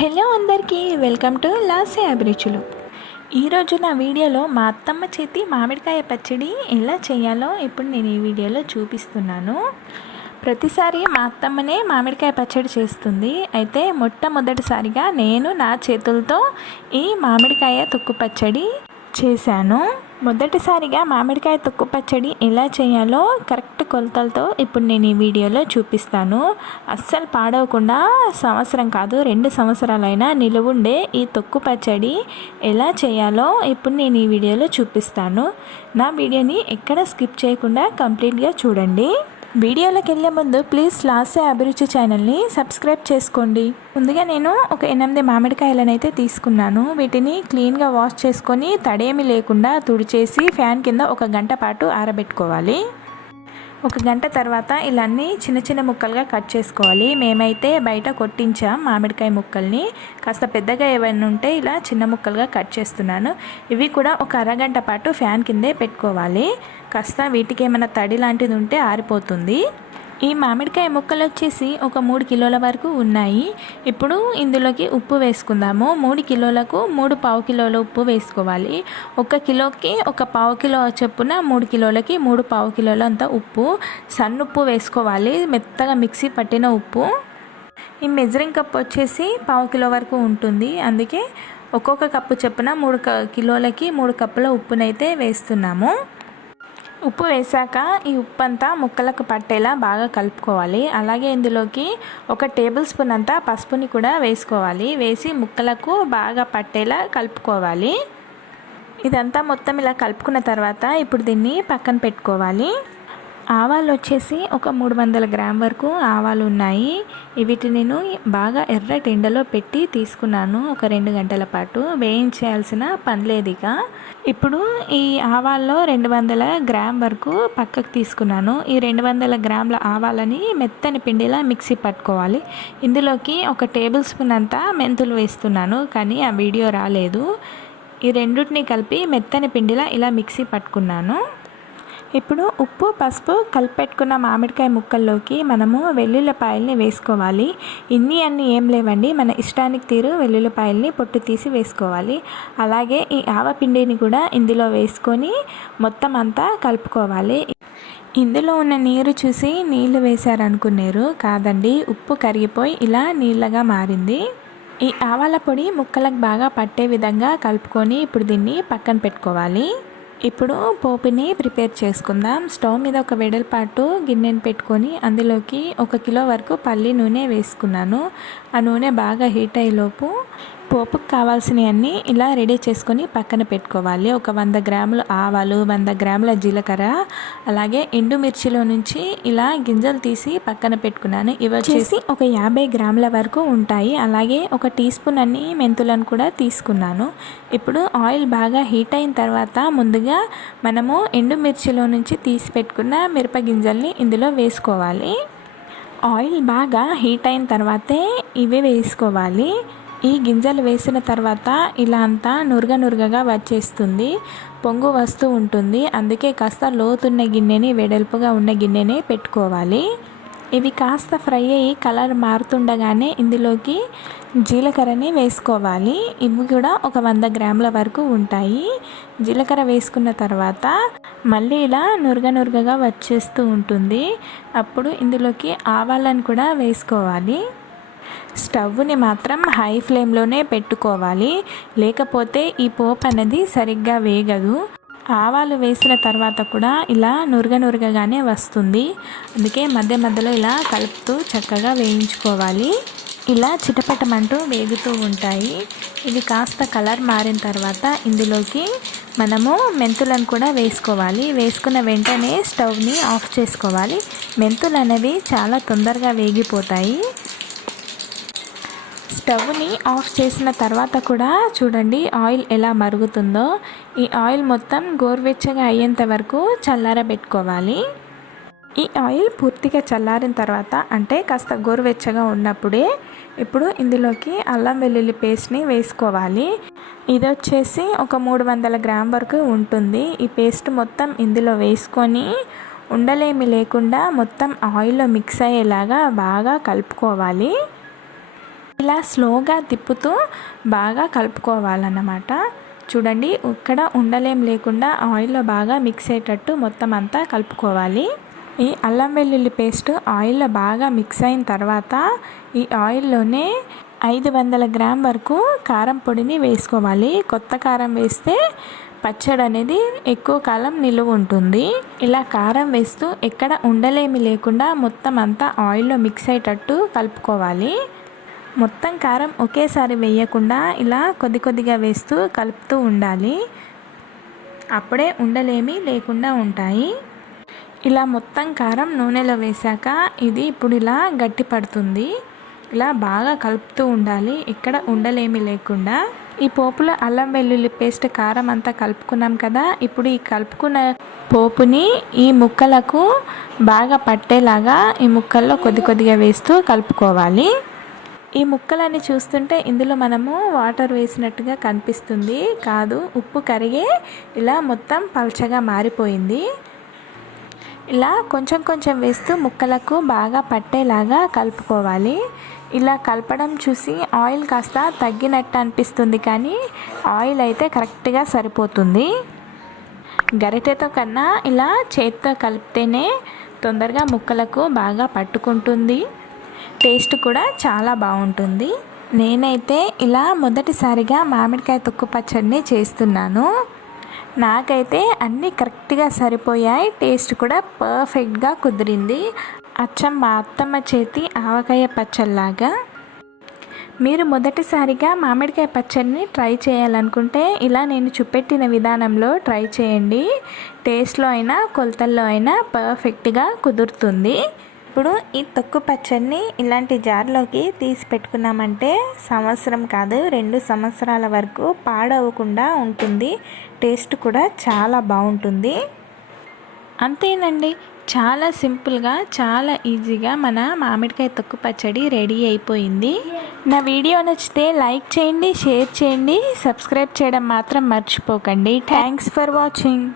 Hello అందరికీ welcome to లాసే అభిరుచులు. ఈరోజు నా వీడియోలో మా అత్తమ్మ చేతి మామిడికాయ పచ్చడి ఎలా చేయాలో ఇప్పుడు నేను ఈ వీడియోలో చూపిస్తున్నాను. ప్రతిసారి మా అత్తమ్మనే మామిడికాయ పచ్చడి చేస్తుంది. అయితే మొట్టమొదటిసారిగా నేను నా చేతులతో ఈ మామిడికాయ తొక్కు పచ్చడి చేశాను. మొదటిసారిగా మామిడికాయ తొక్కు పచ్చడి ఎలా చేయాలో కరెక్ట్ కొలతలతో ఇప్పుడు నేను ఈ వీడియోలో చూపిస్తాను. అస్సలు పాడవకుండా సంవత్సరం కాదు 2 సంవత్సరాలైనా నిలువుండే ఈ తొక్కు పచ్చడి ఎలా చేయాలో ఇప్పుడు నేను ఈ వీడియోలో చూపిస్తాను. నా వీడియోని ఎక్కడ స్కిప్ చేయకుండా కంప్లీట్గా చూడండి. వీడియోలోకి వెళ్ళే ముందు ప్లీజ్ లాసే అభిరుచి ఛానల్ని సబ్స్క్రైబ్ చేసుకోండి. ముందుగా నేను ఒక 8 మామిడికాయలను అయితే తీసుకున్నాను. వీటిని క్లీన్గా వాష్ చేసుకొని తడేమి లేకుండా తుడిచేసి ఫ్యాన్ కింద 1 గంట పాటు ఆరబెట్టుకోవాలి. 1 గంట తర్వాత ఇలా అన్నీ చిన్న చిన్న ముక్కలుగా కట్ చేసుకోవాలి. మేమైతే బయట కొట్టించాం మామిడికాయ ముక్కల్ని. కాస్త పెద్దగా ఏమైనా ఉంటే ఇలా చిన్న ముక్కలుగా కట్ చేస్తున్నాను. ఇవి కూడా ఒక అరగంట పాటు ఫ్యాన్ కిందే పెట్టుకోవాలి. కాస్త వీటికి ఏమైనా తడి లాంటిది ఉంటే ఆరిపోతుంది. ఈ మామిడికాయ ముక్కలు వచ్చేసి ఒక 3 కిలోల వరకు ఉన్నాయి. ఇప్పుడు ఇందులోకి ఉప్పు వేసుకుందాము. 3 కిలోలకు 3 పావు కిలోల ఉప్పు వేసుకోవాలి. 1 కిలోకి 1 పావు కిలో చొప్పున 3 కిలోలకి 3 పావు కిలోల అంత ఉప్పు, సన్నుప్పు వేసుకోవాలి. మెత్తగా మిక్సీ పట్టిన ఉప్పు. ఈ మెజరింగ్ కప్ వచ్చేసి పావు కిలో వరకు ఉంటుంది. అందుకే ఒక్కొక్క కప్పు చొప్పున 3 కిలోలకి 3 కప్పుల ఉప్పునైతే వేస్తున్నాము. ఉప్పు వేసాక ఈ ఉప్పు అంతా ముక్కలకు పట్టేలా బాగా కలుపుకోవాలి. అలాగే ఇందులోకి 1 టేబుల్ స్పూన్ అంతా పసుపుని కూడా వేసుకోవాలి. వేసి ముక్కలకు బాగా పట్టేలా కలుపుకోవాలి. ఇదంతా మొత్తం ఇలా కలుపుకున్న తర్వాత ఇప్పుడు దీన్ని పక్కన పెట్టుకోవాలి. ఆవాలు వచ్చేసి ఒక 300 గ్రామ్ వరకు ఆవాలు ఉన్నాయి. వీటిని నేను బాగా ఎర్రటి ఎండలో పెట్టి తీసుకున్నాను. ఒక 2 గంటల పాటు వేయించాల్సిన పని లేదు. ఇప్పుడు ఈ ఆవాల్లో 200 గ్రామ్ వరకు పక్కకు తీసుకున్నాను. ఈ 200 గ్రాముల ఆవాలని మెత్తని పిండిలా మిక్సీ పట్టుకోవాలి. ఇందులోకి 1 టేబుల్ స్పూన్ అంతా మెంతులు వేస్తున్నాను, కానీ ఆ వీడియో రాలేదు. ఈ రెండింటిని కలిపి మెత్తని పిండిలా ఇలా మిక్సీ పట్టుకున్నాను. ఇప్పుడు ఉప్పు పసుపు కలిపెట్టుకున్న మామిడికాయ ముక్కల్లోకి మనము వెల్లుల్లిపాయల్ని వేసుకోవాలి. అన్నీ ఏం లేవండి, మన ఇష్టానికి తీరు వెల్లుల్లిపాయల్ని పొట్టు తీసి వేసుకోవాలి. అలాగే ఈ ఆవపిండిని కూడా ఇందులో వేసుకొని మొత్తం అంతా కలుపుకోవాలి. ఇందులో ఉన్న నీరు చూసి నీళ్లు వేశారనుకున్నారు, కాదండి, ఉప్పు కరిగిపోయి ఇలా నీళ్ళగా మారింది. ఈ ఆవాల పొడి ముక్కలకు బాగా పట్టే విధంగా కలుపుకొని ఇప్పుడు దీన్ని పక్కన పెట్టుకోవాలి. ఇప్పుడు పోపుని ప్రిపేర్ చేసుకుందాం. స్టవ్ మీద ఒక వెడల్పాటు గిన్నెని పెట్టుకొని అందులోకి 1 కిలో వరకు పల్లి నూనె వేసుకున్నాను. ఆ నూనె బాగా హీట్ అయ్యేలోపు పోపుకు కావాల్సినవన్నీ ఇలా రెడీ చేసుకొని పక్కన పెట్టుకోవాలి. ఒక 100 గ్రాముల ఆవాలు, 100 గ్రాముల జీలకర్ర, అలాగే ఎండుమిర్చిలో నుంచి ఇలా గింజలు తీసి పక్కన పెట్టుకున్నాను. ఇవి వచ్చేసి ఒక 50 గ్రాముల వరకు ఉంటాయి. అలాగే 1 టీ స్పూన్ అన్ని మెంతులను కూడా తీసుకున్నాను. ఇప్పుడు ఆయిల్ బాగా హీట్ అయిన తర్వాత ముందుగా మనము ఎండుమిర్చిలో నుంచి తీసి పెట్టుకున్న మిరప గింజల్ని ఇందులో వేసుకోవాలి. ఆయిల్ బాగా హీట్ అయిన తర్వాతే ఇవి వేసుకోవాలి. ఈ గింజలు వేసిన తర్వాత ఇలా అంతా నురగగా వచ్చేస్తుంది, పొంగు వస్తూ ఉంటుంది. అందుకే కాస్త లోతున్న గిన్నెని, వెడల్పుగా ఉన్న గిన్నెని పెట్టుకోవాలి. ఇవి కాస్త ఫ్రై అయ్యి కలర్ మారుతుండగానే ఇందులోకి జీలకర్రని వేసుకోవాలి. ఇవి కూడా ఒక 100 గ్రాముల వరకు ఉంటాయి. జీలకర్ర వేసుకున్న తర్వాత మళ్ళీ ఇలా నురగగా వచ్చేస్తూ ఉంటుంది. అప్పుడు ఇందులోకి ఆవాలను కూడా వేసుకోవాలి. స్టవ్ని మాత్రం హై ఫ్లేమ్లోనే పెట్టుకోవాలి, లేకపోతే ఈ పోపు అనేది సరిగ్గా వేగదు. ఆవాలు వేసిన తర్వాత కూడా ఇలా నురగగానే వస్తుంది. అందుకే మధ్యలో ఇలా కలుపుతూ చక్కగా వేయించుకోవాలి. ఇలా చిటపటమంటూ వేగుతూ ఉంటాయి. ఇవి కాస్త కలర్ మారిన తర్వాత ఇందులోకి మనము మెంతులను కూడా వేసుకోవాలి. వేసుకున్న వెంటనే స్టవ్ని ఆఫ్ చేసుకోవాలి. మెంతులు అనేవి చాలా తొందరగా వేగిపోతాయి. స్టవ్ని ఆఫ్ చేసిన తర్వాత కూడా చూడండి ఆయిల్ ఎలా మరుగుతుందో. ఈ ఆయిల్ మొత్తం గోరువెచ్చగా అయ్యేంత వరకు చల్లారబెట్టుకోవాలి. ఈ ఆయిల్ పూర్తిగా చల్లారిన తర్వాత, అంటే కాస్త గోరువెచ్చగా ఉన్నప్పుడే ఇప్పుడు ఇందులోకి అల్లం వెల్లుల్లి పేస్ట్ని వేసుకోవాలి. ఇది వచ్చేసి ఒక 300 గ్రామ్ వరకు ఉంటుంది. ఈ పేస్ట్ మొత్తం ఇందులో వేసుకొని ఉండలేమి లేకుండా మొత్తం ఆయిల్లో మిక్స్ అయ్యేలాగా బాగా కలుపుకోవాలి. ఇలా స్లోగా తిప్పుతూ బాగా కలుపుకోవాలన్నమాట. చూడండి, ఇక్కడ ఉండలేం లేకుండా ఆయిల్లో బాగా మిక్స్ అయ్యేటట్టు మొత్తం అంతా కలుపుకోవాలి. ఈ అల్లం వెల్లుల్లి పేస్ట్ ఆయిల్లో బాగా మిక్స్ అయిన తర్వాత ఈ ఆయిల్లోనే 500 గ్రామ్ వరకు కారం పొడిని వేసుకోవాలి. కొత్త కారం వేస్తే పచ్చడి అనేది ఎక్కువ కాలం నిలువ ఉంటుంది. ఇలా కారం వేస్తూ ఎక్కడ ఉండలేమి లేకుండా మొత్తం అంతా ఆయిల్లో మిక్స్ అయ్యేటట్టు కలుపుకోవాలి. మొత్తం కారం ఒకేసారి వేయకుండా ఇలా కొద్ది కొద్దిగా వేస్తూ కలుపుతూ ఉండాలి. అప్పుడే ఉండలేమి లేకుండా ఉంటాయి. ఇలా మొత్తం కారం నూనెలో వేశాక ఇది ఇప్పుడు ఇలా గట్టి పడుతుంది. ఇలా బాగా కలుపుతూ ఉండాలి, ఇక్కడ ఉండలేమి లేకుండా. ఈ పోపులో అల్లం వెల్లుల్లి పేస్ట్ కారం అంతా కలుపుకున్నాం కదా. ఇప్పుడు ఈ కలుపుకున్న పోపుని ఈ ముక్కలకు బాగా పట్టేలాగా ఈ ముక్కల్లో కొద్ది కొద్దిగా వేస్తూ కలుపుకోవాలి. ఈ ముక్కలని చూస్తుంటే ఇందులో మనము వాటర్ వేసినట్టుగా కనిపిస్తుంది. కాదు, ఉప్పు కరిగే ఇలా మొత్తం పల్చగా మారిపోయింది. ఇలా కొంచెం కొంచెం వేస్తూ ముక్కలకు బాగా పట్టేలాగా కలుపుకోవాలి. ఇలా కలపడం చూసి ఆయిల్ కాస్త తగ్గినట్టు అనిపిస్తుంది, కానీ ఆయిల్ అయితే కరెక్ట్గా సరిపోతుంది. గరిటెతో కన్నా ఇలా చేతితో కలిపితేనే తొందరగా ముక్కలకు బాగా పట్టుకుంటుంది. టేస్ట్ కూడా చాలా బాగుంటుంది. నేనైతే ఇలా మొదటిసారిగా మామిడికాయ తొక్కు పచ్చడిని చేస్తున్నాను. నాకైతే అన్నీ కరెక్ట్గా సరిపోయాయి. టేస్ట్ కూడా పర్ఫెక్ట్గా కుదిరింది. అచ్చం మా అత్తమ్మ చేతి ఆవకాయ పచ్చడిలాగా. మీరు మొదటిసారిగా మామిడికాయ పచ్చడిని ట్రై చేయాలనుకుంటే ఇలా నేను చూపెట్టిన విధానంలో ట్రై చేయండి. టేస్ట్లో అయినా కొలతల్లో అయినా పర్ఫెక్ట్గా కుదురుతుంది. ఇప్పుడు ఈ తొక్కు పచ్చడిని ఇలాంటి జార్లోకి తీసి పెట్టుకున్నామంటే సంవత్సరం కాదు 2 సంవత్సరాల వరకు పాడవకుండా ఉంటుంది. టేస్ట్ కూడా చాలా బాగుంటుంది. అంతేనండి, చాలా సింపుల్గా చాలా ఈజీగా మన మామిడికాయ తొక్కు పచ్చడి రెడీ అయిపోయింది. నా వీడియో నచ్చితే లైక్ చేయండి, షేర్ చేయండి, సబ్స్క్రైబ్ చేయడం మాత్రం మర్చిపోకండి. Thanks for watching.